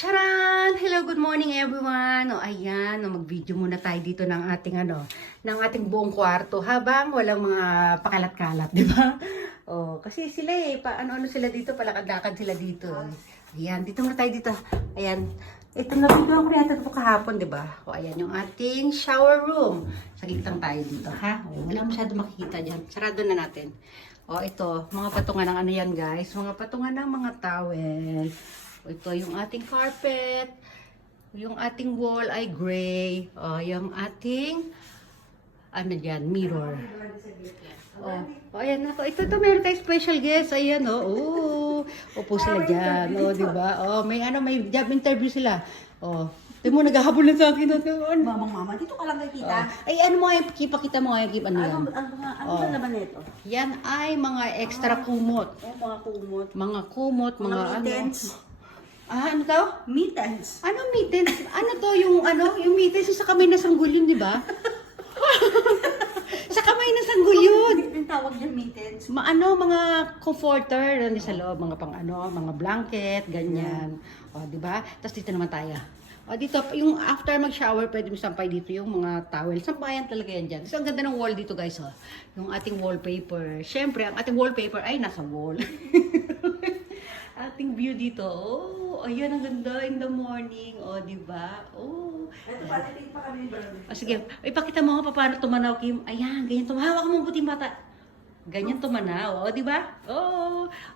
Charan! Hello, good morning everyone. O ayan, mag-video muna tayo dito ng ating buong kwarto habang walang mga pakalat-kalat, di ba? O, kasi sila paano sila dito, palakad-lakad sila dito. Ayan, dito muna tayo dito. Ayan, ito na video ko yata ito kahapon, di ba? O ayan, yung ating shower room. Saglit lang tayo dito, ha? O, wala masyado makikita dyan. Sarado na natin. O, ito, mga patungan ng ano yan, guys. Mga patungan ng mga towel. Ito yung ating carpet. Yung ating wall ay gray. Yung ating mirror. Ayan ako. Ito meron tayong special guest. Ayan, upo sila dyan. Diba? May job interview sila. Ito mo, naghahabol na sa akin. Mama, dito ka lang nakikita. Ay, ano mo yung pakita mo ngayon? Ano ba naman ito? Yan ay mga extra kumot. Mga kumot. Mga kumot, mga mittens. Ano to? Mittens. Ano mittens? Ano to yung mittens yung sa kamay na sanggol yun, di ba? Sa kamay na sanggol yun. Ang tawag dyan mittens. Mga comforter nandito sa loob, mga mga blanket, ganyan. Di ba? Tapos dito naman tayo. Dito, yung after mag-shower, pwede mo sampay dito yung mga towel. Sampayan talaga yan dyan. So, ang ganda ng wall dito, guys. Yung ating wallpaper. Siyempre, ang ating wallpaper ay nasa wall. Ating view dito. Ayan, ang ganda in the morning. Di ba? Ito pa kami yung Sige, ipakita mo nga paano tumanaw, Kim. Ayan, ganyan tumanaw. Hawak mo puting bata. Ganyan tumanaw, di ba?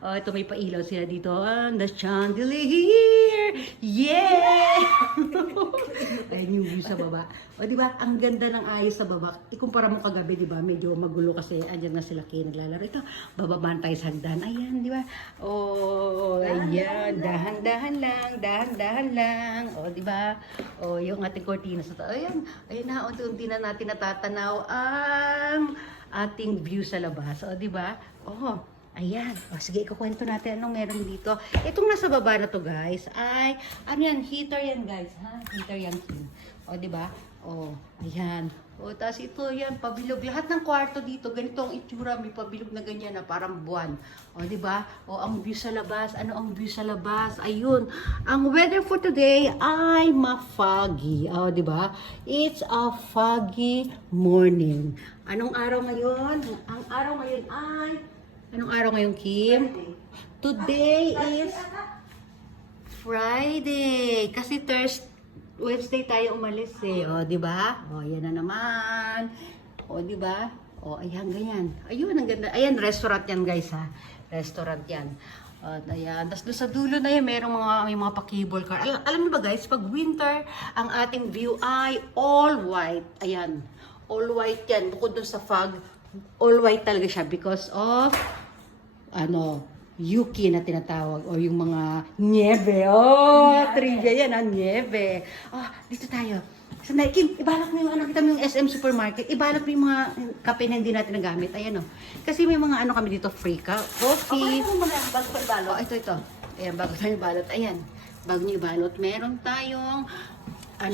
Ito may pailaw sila dito. The chandelier! Yeah! Ayan yung view sa baba. Di ba? Ang ganda ng ayos sa baba. Ikumpara mo kagabi, di ba? Medyo magulo kasi andyan na sila kayo naglalaro. Ito, bababaan tayo sa hagdan. Ayan, di ba? Ayan. Dahan-dahan lang. Di ba? Yung ating cortina sa ayan na, unti-unti na natin natatanaw ang ating view sa labas. Di ba? Ayan. Sige, ikukwento natin anong meron dito. Itong nasa baba na to, guys, ay, heater yan, guys, ha? Heater yan, Kim. Di ba? Ayan. Tapos ito, yan, pabilog. Lahat ng kwarto dito, ganito ang itsura, may pabilog na ganyan na parang buwan. Di ba? Ang view sa labas. Ano ang view sa labas? Ayun. Ang weather for today ay ma-foggy. Di ba? It's a foggy morning. Anong araw ngayon? Ang araw ngayon ay anong araw ngayon, Kim? Today is Friday. Kasi Wednesday tayo umalis di ba? Yan na naman. Di ba? Ayan, ganyan. Ayun, ang ganda. Ayan, restaurant yan, guys, ha? Restaurant yan. Ayan. Tapos doon sa dulo na yan, may mga pa-cable car. Alam mo ba, guys, pag winter, ang ating view ay all white. Ayan. All white yan. Bukod doon sa fog, all white talaga siya because of yuki na tinatawag o yung mga niebe. Trivia yan, niebe. Dito tayo. Sandali, Kim, ibalot mo yung kita mo yung SM Supermarket. Ibalot mo yung mga kape na hindi natin nagamit. Ayan, Kasi may mga kami dito, free coffee. Ito. Ayan, bago tayo ibalot. Ayan, bago nyo ibalot, meron tayong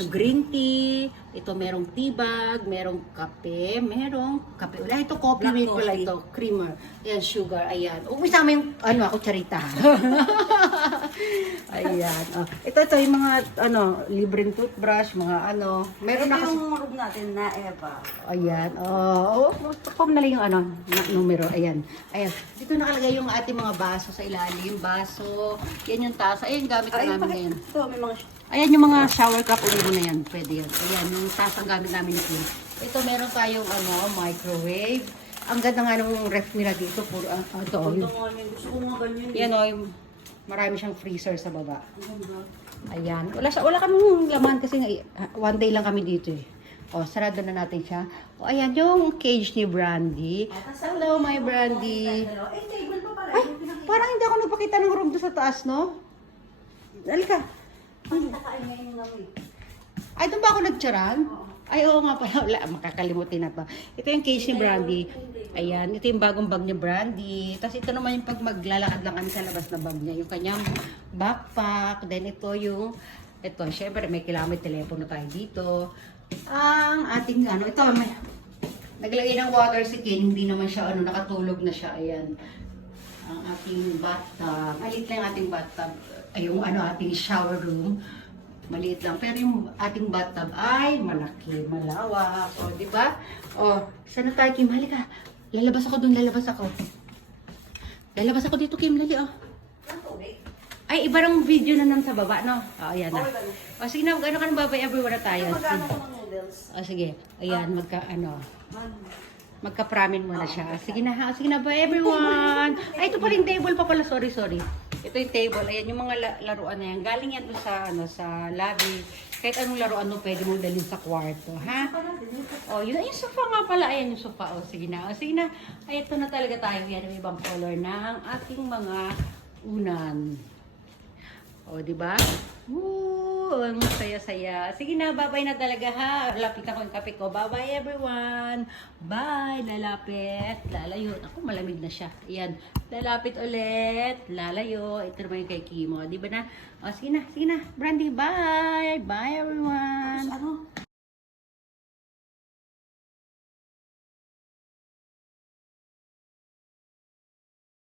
green tea, ito merong tea bag, merong kape, wala ito coffee milk pala ito, creamer, ayan, sugar, ayan. Isama yung, kutsarita. Ayan, ito yung mga, libreng toothbrush, mga meron na kasi. Yung room natin na Eva. Ayan, pag na lang yung numero, ayan. Dito nakalagay yung ating mga baso sa ilalim, yan yung tasa, ayan, gamit na namin ngayon. Ito, may mga Ayan yung mga shower cup, ulit mo na yan. Pwede yan. Ayan, yung tasang gamit namin ito. Ito, meron tayong microwave. Ang ganda nga ng ref nila dito. Puro, ito. Gusto ko nga ganyan. Yan, marami siyang freezer sa baba. Ayan. Wala kaming laman kasi one day lang kami dito sarado na natin siya. Ayan, yung cage ni Brandy. Hello, my Brandy. Table pa pala. Ay, parang hindi ako nagpakita ng room doon sa taas, no? Halika. Ay, doon ba ako nagtsaran? Ay, oo nga pala. Wala, makakalimutin na to. Ito yung case ni Brandy. Ayan, ito yung bagong bag ni Brandy. Tapos ito naman yung pag maglalakad lang kami sa labas na bag niya. Yung kanyang backpack. Then ito yung, syempre may kailangan may telepono tayo dito. Ang ating, naglagay ng water si Ken. Hindi naman siya, nakatulog na siya. Ayan. Ang ating bathtub. Malit lang yung ating bathtub. ay yung ano, ating shower room, maliit lang. Pero yung ating bathtub ay malaki, malawak. O, di ba? O, saan na tayo, Kim? Halika. Lalabas ako dun, lalabas ako. Lalabas ako dito, Kim. Lali, Ang tubig. Ay, iba ng video na nang sa baba, no? O, ayan na. Okay ba? O, sige na, ano ka ng babay, everyone na tayo. Magkano ko ng noodles? O, sige. Ayan, Man. magka-pramin muna siya. Sige na ha, sige na ba everyone? Ay, ito pa rin table pa pala, sorry. Ito yung table, ayan, yung mga laruan na yan. Galing yan doon sa, sa lobby. Kahit anong laruan mo, pwede mo dalhin sa kwarto, ha? O, yun, yung sofa nga pala, ayan yung sofa. O, sige na. Ay, ito na talaga tayo. Yan ang ibang color ng ating mga unan. O, di ba? Woo! Ang saya-saya. Sige na, bye-bye na talaga ha. Lapit ako yung kape ko. Bye-bye everyone. Bye. Lalapit. Lalayo. Ako, malamig na siya. Ayan. Lalapit ulit. Lalayo. Ito naman yung kay Kimo. Di ba na? O, sige na. Brandy, bye. Bye.